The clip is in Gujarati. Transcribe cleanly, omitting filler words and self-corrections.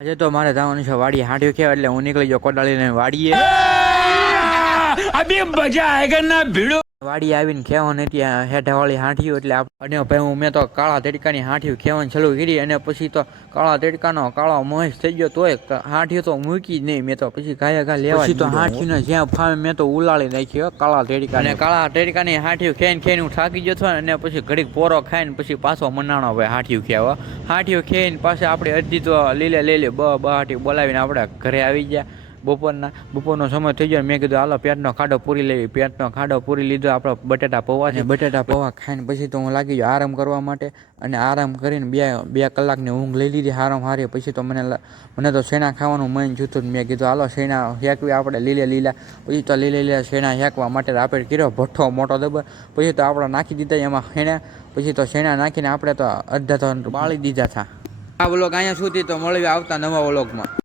આજે તો મારે જવાનું છે વાડી હાંડ્યું કે એટલે હું નીકળી ગયો કોડાળીને વાડીએ અભી મજા આયેગા ના ભીડો વાડી આવીને ખેવાનું ત્યાં હેઠાવાળી હાંઠ્યું એટલે અને ભાઈ મેં તો કાળા તેડકાની હાંઠ્યું ખેવાનું ચાલુ કરી અને પછી તો કાળા તેડકાનો કાળો મહેશ થઈ ગયો તોય હાંઠ્યું તો મૂકી જ નહીં મેં તો પછી ઘા લેવા પછી તો હાંઠ્યું જ્યાં ફાવે મેં તો ઉલાળી નાખ્યો કાળા તેડકા અને કાળા તેડકાની હાંઠ્યું ખેઈને હું થાકી ગયો હતો અને પછી ઘડીક પોરો ખાઈને પછી પાછો મનાણો ભાઈ હાંઠ્યું ખેવા હાંઠ્યું ખેઈને પાછા આપણે અડધી તો લીલે બહાટી બોલાવીને આપણે ઘરે આવી ગયા બપોરનો સમય થઈ ગયો મેં કીધું હાલો પેટનો ખાડો પૂરી લેવી પેટનો ખાડો પૂરી લીધો આપણે બટેટા પૌવા છે બટેટા પૌવા ખાઈને પછી તો હું લાગી ગયો આરામ કરવા માટે અને આરામ કરીને બે કલાકની ઊંઘ લઈ લીધી હારી પછી તો મને તો શેણા ખાવાનું મન જોતું મેં કીધું હાલો શેણા શેકવી આપણે લીલા પછી તો લીલા શેણા શેકવા માટે આપણે કર્યો ભઠ્ઠો મોટો દબર પછી તો આપણે નાખી દીધા એમાં શેણા પછી તો શેણા નાખીને આપણે તો અડધા તો બાળી દીધા હતા આ વ્લોગ અહીંયા સુધી તો મળવી આવતા નવા વ્લોગમાં.